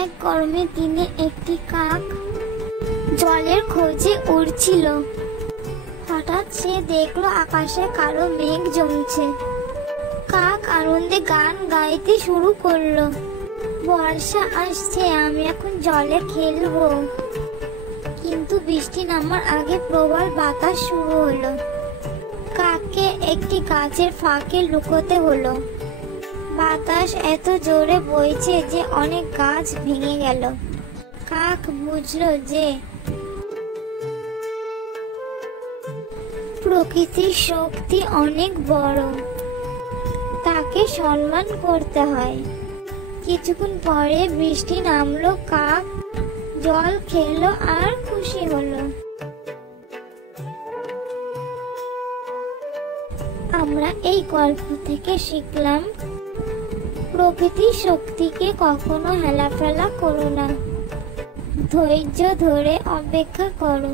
এক গরমের দিনে একটি কাক জলের খোঁজে উড়ছিল। হঠাৎ সে দেখলো আকাশে কালো মেঘ জমছে। কাক আনন্দে গান গাইতে শুরু করলো, বর্ষা আসছে, আমি এখন জলে খেলবো। কিন্তু বৃষ্টি নামার আগে প্রবল বাতাস শুরু হলো। কাককে একটি গাছের ফাঁকে লুকোতে হলো। বাতাস এত জোরে বইছে যে অনেক গাছ ভেঙে গেল। কাক বুঝলো যে প্রকৃতির শক্তি অনেক বড়, তাকে সম্মান করতে হয়। কিছুক্ষণ পরে বৃষ্টি নামলো, কাক জল খেলো আর খুশি হলো। আমরা এই গল্প থেকে শিখলাম, প্রকৃতির শক্তিকে কখনো হেলাফেলা করো না, ধৈর্য ধরে অপেক্ষা করো।